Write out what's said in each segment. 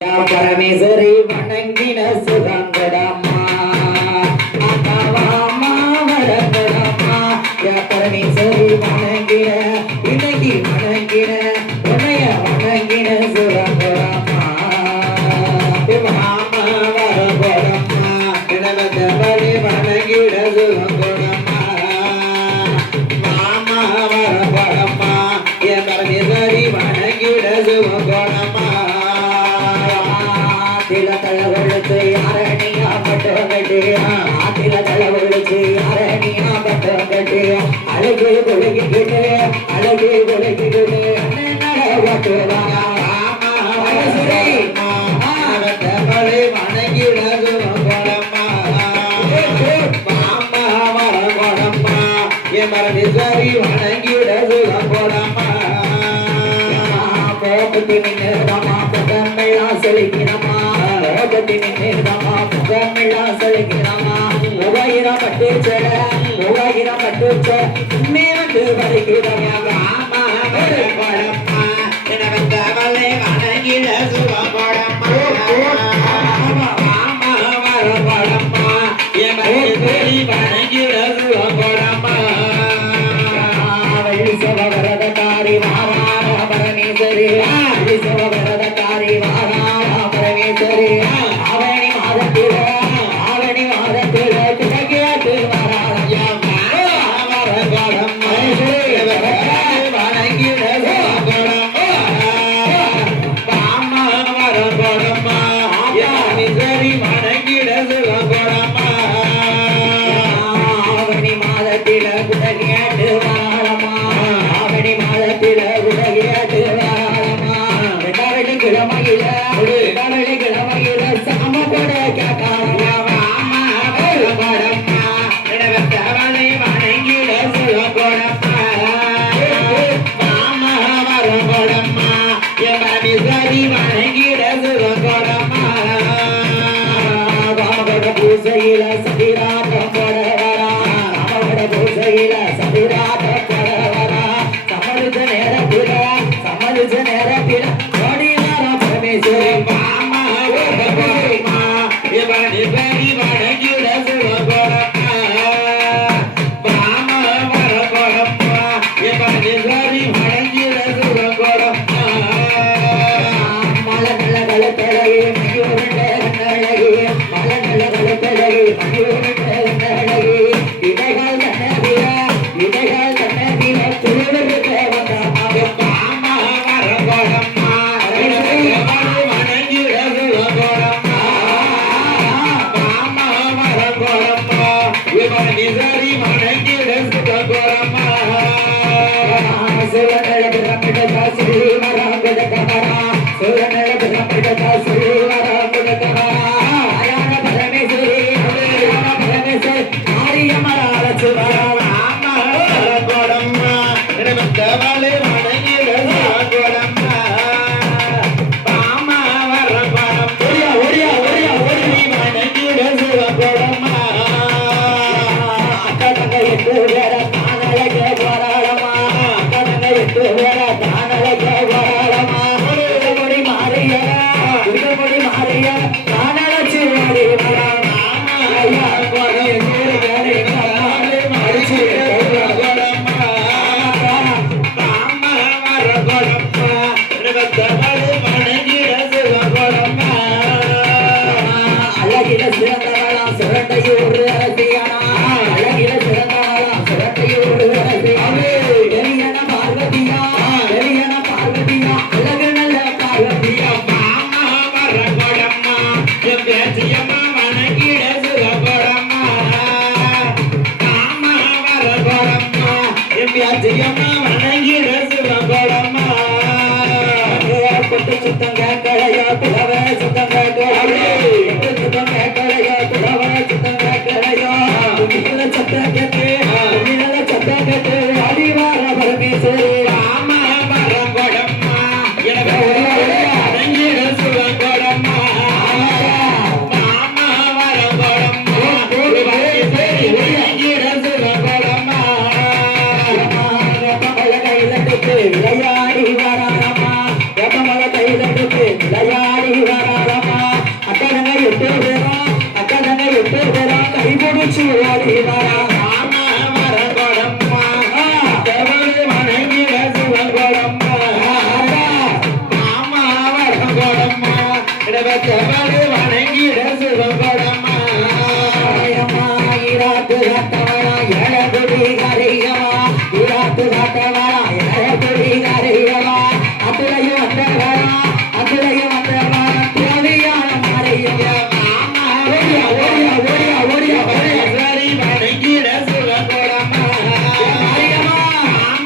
பரமேஸ்வரி வணங்கின சுகங்கடம்மா அக்காவாமா வடங்கடம்மா பரமேஸ்வரி வணங்கின இன்னைக்கு வணங்கின உன்னைய வணங்கின சுகங்கடம்மா மாமா வரகடம்மா இடவந்தவழி வணங்கின சுகங்கடம்மா மாமா வரகடம்மா பரமேஸ்வரி வணங்கின சுகங்கடம்மா தளவழுத்து யாரணியா பட்டம் கட்டியா ஆத்தில தளவழுத்து யாரணியா பட்டம் கட்டியா அழகு கொலைக்கிட்டு மரணிசரி வணங்கிடது போடம்மா போட்டு நின்றுமா புகமெல்லாம் செலுத்தினமா போட்டு நின்றுமா புகமெல்லாம் செலுத்தினமா 3000 பட்டு மேண்டு வருகிறவா மாமா படம்மா என வந்தவளை வணங்கிட சுகப்படம்மா மாமா வர படம்மா என் வணங்கிட சுகப்படம்மா வரதகாரி வாராட பரமேஸ்வரி வரதகாரி வாராட பரமேஸ்வரி ஆவணி மாதத்தில கிழக்கேட்டு வராடம்மா வணங்கிட பாமா வரப்படம்மா சரி வணங்கிட சுகப்படம்மா ஆவணி மாதத்தில கிழக்கேட்டு வராடம்மா ஆவணி மாதத்தில கிழக்கேட்டு வராடம்மா கிழமையில சாம கூட கேட்டாடம்மா படம்மா இடவத்தவளை வணங்கிட சுகப்படம்மா மாமா வரப்படம்மா எமனி சரி வணங்கிட சுகப்படம்மா ராமகட பூசையில சதிராட்டம் போட வரா ராமகட பூசையில சதிராட்டம் போட வரா சமலிச்ச நேரத்தில ஓடி வர பரமேஸ்வரி மாமா வரப்படம்மா எமனி சரி வணங்கிட சுகப்படம்மா மாமா வரப்படம்மா எமனி சரி வணங்கிட சுகப்படம்மா மலநலகளத்தழகே மயூரண்டே கண்ணழகே மலநலகளத்தழகே மயூரண்டே கண்ணழகே இடைகள் கண்ணதில துளிவிருக்க வந்த மாமா வரப்படம்மா வணங்கிட சுகப்படம்மா மாமா வரப்படம்மா இவனி சரி வணங்கிட சுகப்படம்மா சுரநல பிரமிட ஸ்ரீ வராங்கட கமரா சுரநல பிரமிட ஸ்ரீ வராங்கட கமரா அயான பரமேஸ்வரி ஆரியமரால சுவரா மாமா வரப்படம்மா இடமத்தவளை வணங்கிட சுகப்படம்மா மாமா வரப்படம்மா ஓடியா வணங்கிட சுகப்படம்மா அக்கடங்க எட்டு வேற தானழகே வராளமா அக்கடங்க எட்டு வேற தானழகே வராளமா உடுமொழி மாறிய ஓடி வரா மாமா வரங்கொடம்மா தேவரை வணங்கிட சிவங்கொடம்மா மாமா வரங்கொடம்மா தேவரை வணங்கிட சிவங்கொடம்மா ஈராட்டு காட்டவரா ஏழகுடி கரையவா ஈராட்டு காட்டவரா ஏழகுடி கரையவா அதுலையும் வந்தவரா அதுலையும் வந்தவரா தேவையான மறையும் மாமா ஓடியா ஓடியா ஓடியா ஓடியா சரி வணங்கிட சிவங்கொடம்மா மரியம்மா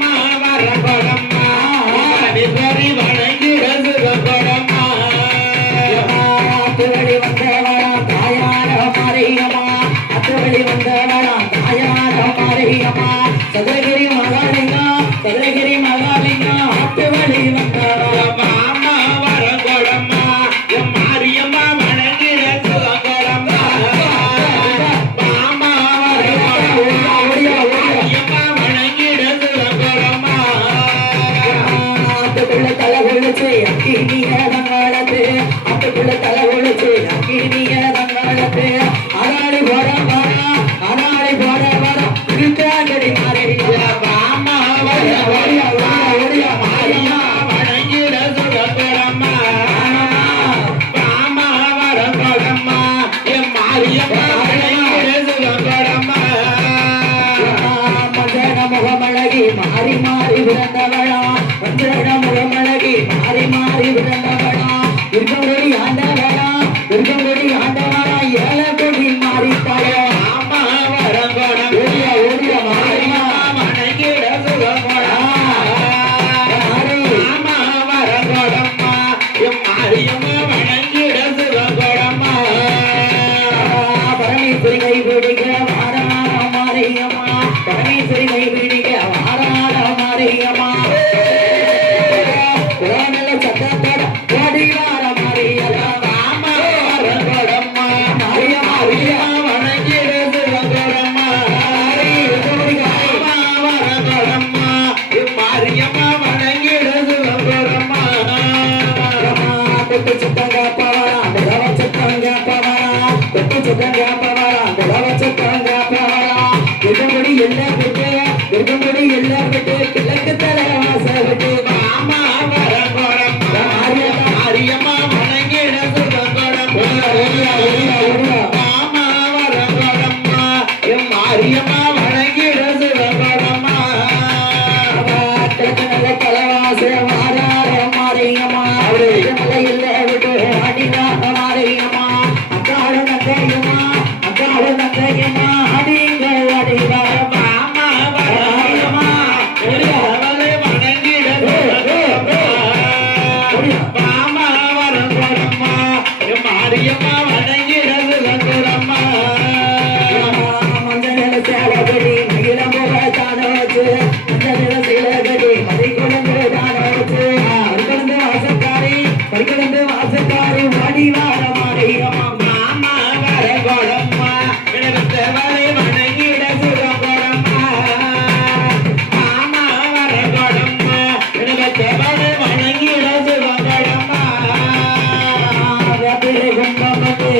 மாமா வரங்கொடம்மா சரி வணங்கிட சிவங்கொடம்மா அதுவழி வந்தவரா தாயான மரியம்மா அதுவழி வந்தவரா தாயான மரியம்மா சதுரகிரி மகாலிங்கம் சதுரகிரி மகாலிங்கம் அதுவழி வந்தவரா மாமா வரங்கொடம்மா மாரியம்மா வணங்கிட சிவங்கொடம்மா மாமா வரங்கொடம்மா மாரியம்மா வணங்கிட சிவங்கொடம்மா அதுக்குள்ள தலை ஒழிச்சு அக்கினிய தங்களத்து அதுக்குள்ள தலை ஒழிச்சு அக்கினிய தங்களத்து அதாடி போட வரா அதாடி போட வரா இருக்காங்கடி மாறியா மாமா ஓடியா ஓடியா ஓடியா ஓடியா மாரியம்மா வணங்கிட சிவங்கொடம்மா மாமா வரங்கொடம்மா மாரியம்மா வணங்கிட சிவங்கொடம்மா மஞ்சன முகமழகி மாறி மாறி விழுந்தவளா மஞ்சன முகமழகி மாறி மாறி விழுந்தவளா இருக்கங்கொடி ஆண்டவளா இருக்கங்கொடி ஆண்டவளா ஏழகொடி மாறித்தாயா மாமா வரங்கொடம் ஓடியா ஓடியா மாரியம்மா வணங்கிட சிவங்கொடம்மா மாமா வரங்கொடம்மா மாரியம்மா வணங்கிட சிவங்கொடம்மா பரமேஸ்வரி கை பிடிக்க வாராள மாரியம்மா பரமேஸ்வரி கை பிடிக்க வாராள மாரியம்மா புறாநல சத்தத்தோட ஓடி வார மாரியம்மா மாமா வரங்கொடம்மா மாரியம்மா வணங்கிட சிவங்கொடம்மா மாமா வரங்கொடம்மா மாரியம்மா வணங்கிட சிவங்கொடம்மா கொட்டு சுத்தங்க பவரா புடவ சுத்தங்க பவரா கொட்டு சுத்தங்க பவரா புடவ சுத்தங்க பவரா இருக்கம்படி எல்லாம் விட்டு இருக்கம்படி எல்லாம் விட்டு கிழக்கு தலை வாச விட்டு மாமா வரங்கொடம்மா மாரியம்மா வணங்கிட சிவங்கொடம்மா ஓடியா ஓடியா ஓடியா மாமா வரங்கொடம்மா மாரியம்மா வணங்கிட சிவங்கொடம்மா கிழக்கு நல்ல தலைவாச வாரார மாரியம்மா மலையில் விட்டு அடினாக மாரியம்மா அக்காடு நங்கையம்மா அக்காடு நங்கையம்மா அடிங்க அடிவார மாமா வரங்கொடம்மா அவளை வணங்கிட மாமா வரங்கொடம்மா மாரியம்மா வணங்கிட சிவங்கொடம்மா மஞ்சள் சேலகடி மகிழம்புக தானோச்சு மஞ்சள் சேலகடி மதிக்குழந்து தானோச்சு பறிக்கொழுந்து வாசக்காரி பறிக்கொழுந்து வாசக்காரி வாடி வார மாரியம்மா மாமா வரங்கொடம்மா தேவரை வணங்கிட சிவங்கொடம்மா மாமா வரங்கொடம்மா தேவரை வணங்கிட சிவங்கொடம்மா கும்பமத்து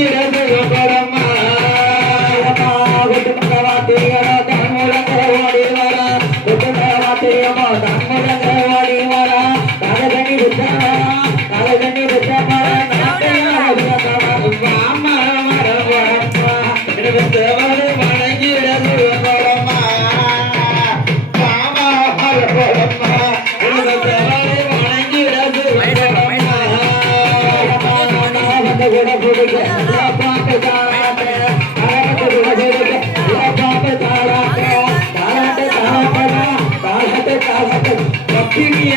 வணங்கிடது கொடம்மா கொட்டு வாத்தியோ தன்முழங்க ஓடி வர கொட்டு வாத்தியமோ தன்முழங்க ஓடி வர கலகனி விட்டவா கலகனி விட்டவா மாமா மரவரம்மா தேவரை வணங்கிடது கொடம்மா மாமா மரவரம்மா தேவரை வணங்கிடது கூட பிடிக்க பாட்டு தாளாட்டு தாளாட்டு தாளாட்டு தாளாட்டு தாளாட்டு தாளாட்டு பக்தினிய